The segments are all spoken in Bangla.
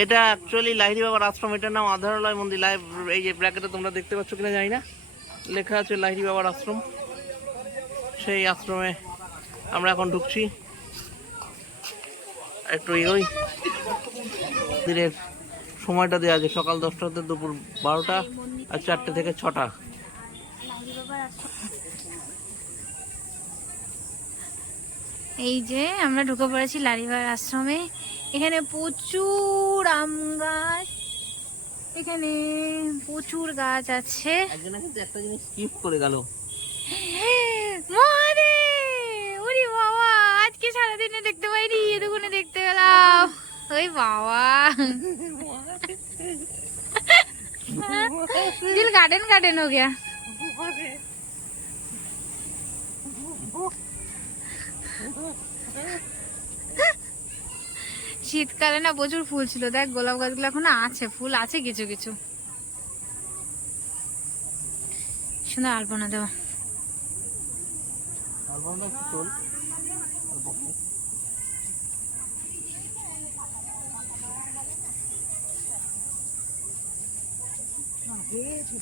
এটা অ্যাকচুয়ালি লাহিড়ী বাবার আশ্রম, এটার নাম আধারালয় মন্দির। এই যে ব্র্যাকেটে তোমরা দেখতে পাচ্ছ কিনা জানি না, লেখা আছে লাহিড়ী বাবার আশ্রম। সেই আশ্রমে আমরা এখন ঢুকছি। একটু এগোই। মন্দিরের সময়টা দেওয়া আছে সকাল 10টা থেকে দুপুর 12টা আর 4টে থেকে 6টা। এই যে আমরা ঢুকে পড়েছি লাহিড়ী বাবার আশ্রমে। এখানে প্রচুর আম গাছ, এখানে প্রচুর গাছ আছে। একজনে কিন্তু একটা জিনিস স্কিপ করে গেল। ওরে বাবা, আজকে সারাদিনে দেখতে পাইনি, এতক্ষণে দেখতে পেলাম। ওই বাবা, दिल गार्डन गार्डन हो गया। শীতকালে না প্রচুর ফুল ছিল, দেখ গোলাপ গাছগুলো এখনো আছে, ফুল আছে কিছু কিছু। সুন্দর আলপনা দেওয়া।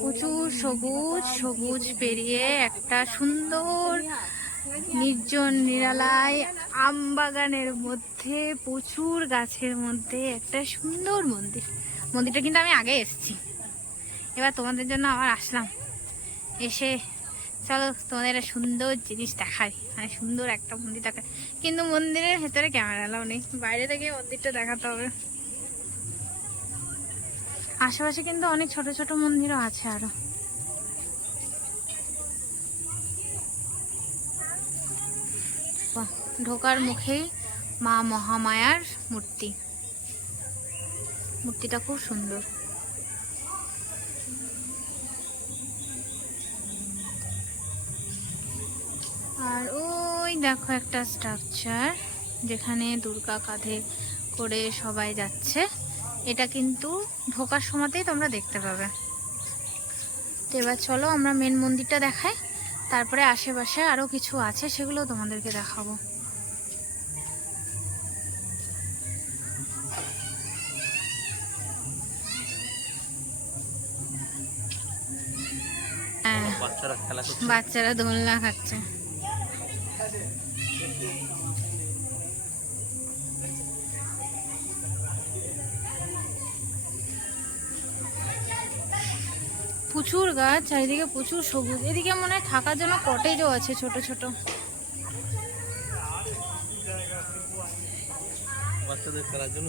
প্রচুর সবুজ সবুজ পেরিয়ে একটা সুন্দর নির্জন নিরালায় আম বাগানের মধ্যে প্রচুর গাছের মধ্যে একটা সুন্দর মন্দির। মন্দিরটা কিন্তু আমি আগে এসেছি, এবার তোমাদের জন্য আবার আসলাম। এসে চলো তোমাদের একটা সুন্দর জিনিস দেখাই, মানে সুন্দর একটা মন্দির দেখাই। কিন্তু মন্দিরের ভেতরে ক্যামেরা এলাও নেই, বাইরে থেকে মন্দিরটা দেখাতে হবে। আশেপাশে কিন্তু অনেক ছোট ছোট মন্দিরও আছে আরো। ঢোকার মুখেই মা মহামায়ার মূর্তি, মূর্তিটা খুব সুন্দর। আর ওই দেখো একটা স্ট্রাকচার যেখানে দুর্গা কাঁধে করে সবাই যাচ্ছে, এটা কিন্তু ঢোকার সময়তেই তোমরা দেখতে পাবে। তো এবার চলো আমরা মেন মন্দিরটা দেখাই, তারপরে আশেপাশে আরো কিছু আছে সেগুলো তোমাদেরকে দেখাবো। বাচ্চারা দোলনা খাচ্ছে। প্রচুর গাছ চারিদিকে, প্রচুর সবুজ। এদিকে মনে হয় থাকার জন্য কটেজও আছে ছোট ছোট। বাচ্চাদের খেলার জন্য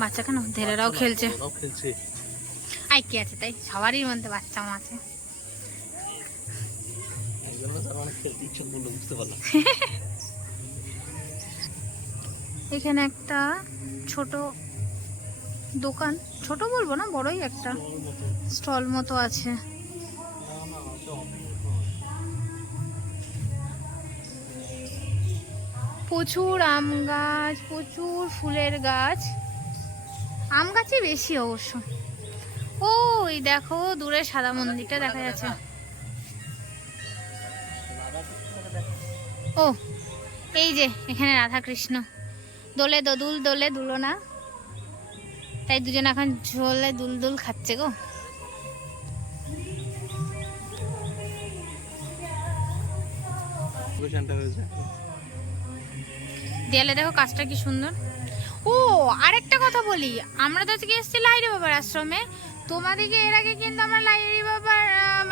বাচ্চা কেন, ধেরেরাও খেলছে। আই কি আছে তাই, সবারই মধ্যে বাচ্চা আছে। এখানে একটা ছোট দোকান, ছোট বলবো না, বড়ই একটা স্টল মতো আছে। প্রচুর আম গাছ, প্রচুর ফুলের গাছ, আম গাছই বেশি অবশ্য। ওই দেখো দূরে সাদা মন্দিরটা দেখা যাচ্ছে। ও এই যে এখানে রাধা কৃষ্ণ দোলে দোলে দুলনা, তাই দুজন এখন ঝোলে দুল খাচ্ছে গো। দেয়ালে দেখো কাজটা কি সুন্দর। ও আরেকটা কথা বলি, আমরা তো আজকে এসেছি লাহিড়ী বাবার আশ্রমে, তোমাদেরকে এর আগে কিন্তু আমরা লাহিড়ী বাবার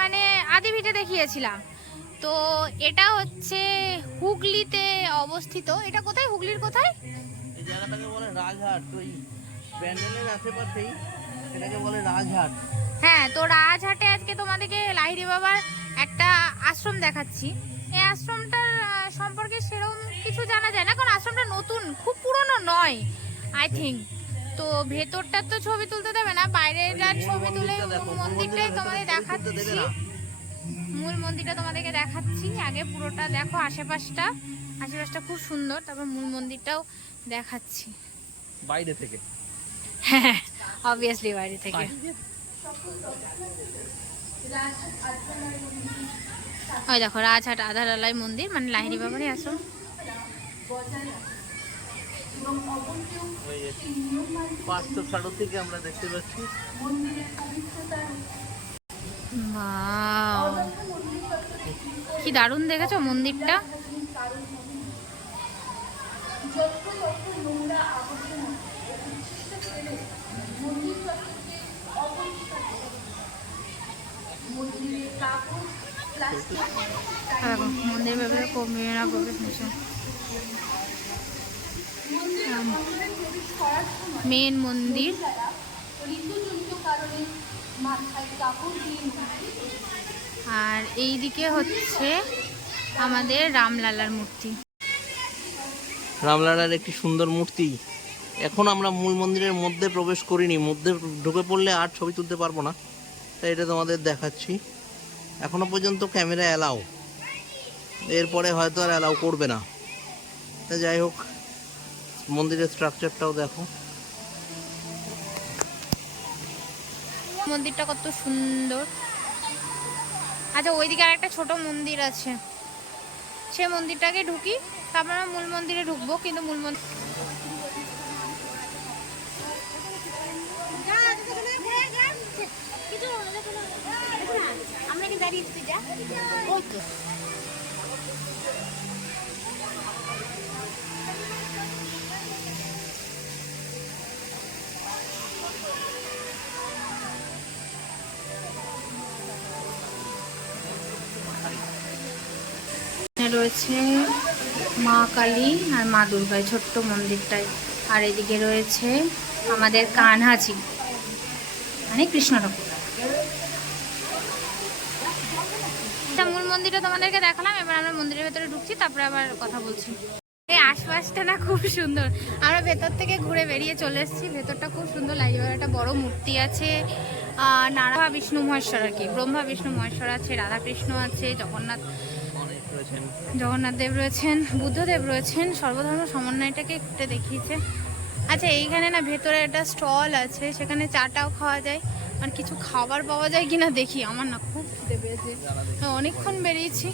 মানে আদি ভিটে দেখিয়েছিলাম। তো এটা হচ্ছে হুগলিতে অবস্থিত। এটা কোথায়, হুগলির কোথায়? এই জায়গাটাকে বলে রাজহাট, ওই প্যান্ডেলের আশেপাশেই এটাকে বলে রাজহাট। হ্যাঁ, তো রাজহাটে আজকে তোমাদেরকে লাহিড়ী বাবার একটা আশ্রম দেখাচ্ছি। এই আশ্রমটার সম্পর্কে সেরকম কিছু জানা যায় না, কারণ আশ্রমটা নতুন, খুব পুরনো নয় আই থিঙ্ক। তো ভেতরটা তো ছবি তুলতে দেবে না, বাইরের ছবি তুলে মন্দিরটাই তোমাদের দেখাচ্ছি। মূল মন্দিরটা তোমাদেরকে দেখাচ্ছি, আগে পুরোটা দেখো। আশেপাশটা খুব সুন্দর, তারপর মূল মন্দিরটাও দেখাচ্ছি বাইরে থেকে। হ্যাঁ অবভিয়াসলি বাইরে থেকে। ওই দেখো রাজহাট আধারালয় মন্দির, মানে লাহিড়ী বাবারই আশ্রম। ওই যে পাঁচশো ছাড়ো থেকে আমরা দেখতে পাচ্ছি। ওয়াও, কি দারুণ দেখেছো মন্দিরটা। মন্দির ভেতরে কমিয়ে না প্রবেশ নিষেধ। মেন মন্দির, আর এইদিকে হচ্ছে আমাদের রামলালার মূর্তি। রামলালার একটি সুন্দর মূর্তি। এখন আমরা মূল মন্দিরের মধ্যে প্রবেশ করিনি, মধ্যে ঢুকে পড়লে আর ছবি তুলতে পারবো না, তাই এটা তোমাদের দেখাচ্ছি। এখনো পর্যন্ত ক্যামেরা অ্যালাউ, এরপরে হয়তো আর অ্যালাউ করবে না। তা যাই হোক, মন্দিরের স্ট্রাকচারটাও দেখো। মন্দিরটা কত সুন্দর। আচ্ছা, ওইদিকে আর একটা ছোট মন্দির আছে, সে মন্দিরটাকে ঢুকি, তারপর আমরা মূল মন্দিরে ঢুকবো। কিন্তু মূল মন্দির রয়েছে মা কালী আর মা দুর্গা, ছোট্ট মন্দিরটায়। আর এদিকে রয়েছে আমাদের কানহাজি, মানে কৃষ্ণ ঠাকুর। মূল মন্দিরটা তোমাদেরকে দেখালাম, এবার আমরা মন্দিরের ভেতরে ঢুকছি, তারপরে আবার কথা বলছি। এই আশপাশটা না খুব সুন্দর। আমরা ভেতর থেকে ঘুরে বেরিয়ে চলে এসেছি, ভেতরটা খুব সুন্দর লাগে। একটা বড় মূর্তি আছে, নারায়ণ বিষ্ণু মহেশ্বর আর কি, ব্রহ্মা বিষ্ণু মহেশ্বর আছে, রাধাকৃষ্ণ আছে, জগন্নাথ দেব রয়েছেন, বুদ্ধদেব রয়েছেন, সর্বধর্ম সমন্বয়টাকে একটু দেখিয়েছে। আচ্ছা, এইখানে না ভেতরে একটা স্টল আছে, সেখানে চাটাও খাওয়া যায়, আর কিছু খাবার পাওয়া যায় কিনা দেখি। আমার না খুব খিদে পেয়েছে, অনেকক্ষণ বেরিয়েছি।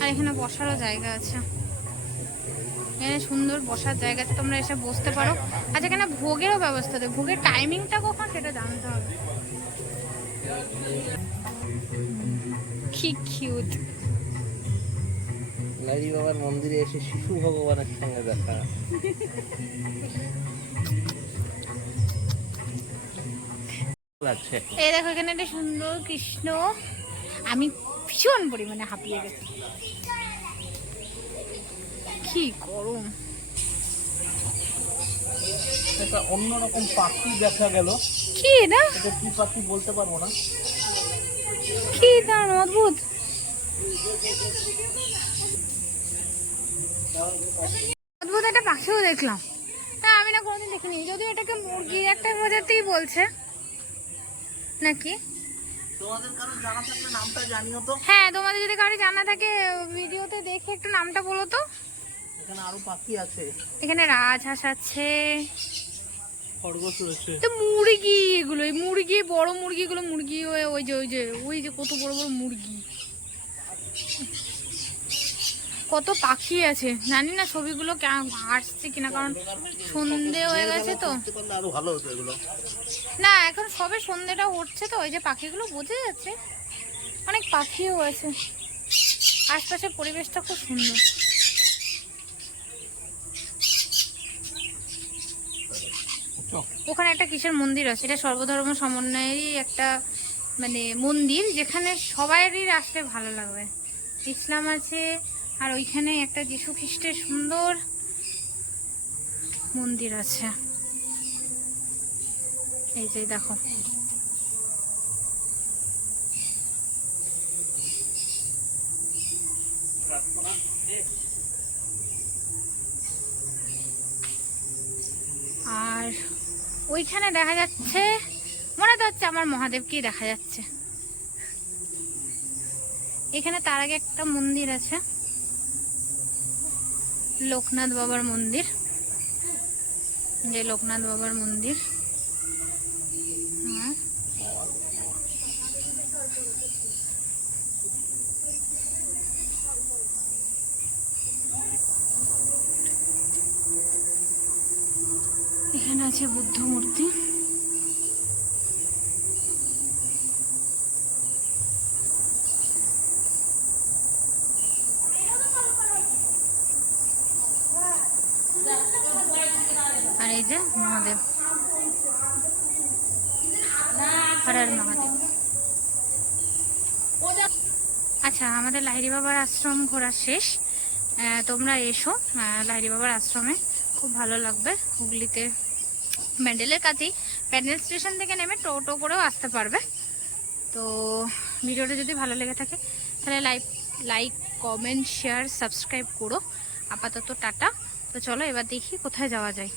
আর এখানে বসারও জায়গা আছে, এখানে সুন্দর বসার জায়গা আছে, তোমরা এসে বসতে পারো। আচ্ছা, এখানে ভোগেরও ব্যবস্থা দেয়, ভোগের টাইমিংটা কখন সেটা জানতে হবে। কি কিউট। লাইরি বাবার মন্দিরে এসে শিশু ভগবানের সঙ্গে দেখা। এই দেখো, এখানে একটা সুন্দর কৃষ্ণ। আমি ভীষণ পরিমাণে হাঁপিয়ে গেছি, কি গরম। এটা অন্যরকম পাখি দেখা গেল। কি এটা? এটা কি পাখি বলতে পারবো না, কি দারুণ অদ্ভুত। অদ্ভুত একটা পাখিও দেখলাম, তা আমি না কোনোদিন দেখিনি। যদিও এটাকে মুরগির একটা প্রজাতিই বলছে নাকি। তোমাদের কারো জানা থাকলে নামটা জানিও তো। হ্যাঁ, তোমাদের যদি কারো জানা থাকে ভিডিওতে দেখে একটু নামটা বলো তো। এখানে আরো পাখি আছে, এখানে রাজহাঁস আছে, খরগোশ রয়েছে, তো মুরগি। এগুলো মুরগি, বড় মুরগিগুলো, মুরগি ওই যে কত বড় বড় মুরগি। কত পাখি আছে, জানি না ছবিগুলো আসছে কিনা, কারণ সন্ধে হয়ে গেছে তো। আরো ভালো হতো এগুলো। না, এখন সবে সন্ধেটা উঠছে তো, ওই যে পাখিগুলো বোঝা যাচ্ছে। অনেক পাখিও আছে, আশপাশের পরিবেশটা খুব সুন্দর। ওখানে একটা কিসের মন্দির আছে, এটা সর্বধর্ম সমন্বয়েরই একটা মানে মন্দির, যেখানে সবাইয়েরই আসলে ভালো লাগবে। ইসলাম আছে, আর ওইখানে একটা যীশু খ্রিস্টের সুন্দর মন্দির আছে। এই যে দেখো, আর ওইখানে দেখা যাচ্ছে, মনে তো হচ্ছে আমার মহাদেবকেই দেখা যাচ্ছে। এখানে তার আগে একটা মন্দির আছে, লোকনাথ বাবার মন্দির, যে লোকনাথ বাবার মন্দির। এখানে আছে বুদ্ধ মূর্তি। আর এই যে মহাদেব, হর হর মহাদেব। আচ্ছা, আমাদের লাহিড়ী বাবার আশ্রম ঘোরা শেষ। তোমরা এসো লাহিড়ী বাবার আশ্রমে, খুব ভালো লাগবে। হুগলিতে ব্যান্ডেলের কাছেই, ব্যান্ডেল স্টেশন থেকে নেমে টোটো করেও আসতে পারবে। তো ভিডিওটা যদি ভালো লেগে থাকে তাহলে লাইক কমেন্ট শেয়ার সাবস্ক্রাইব করো। আপাতত টাটা। তো চলো এবার দেখি কোথায় যাওয়া যায়।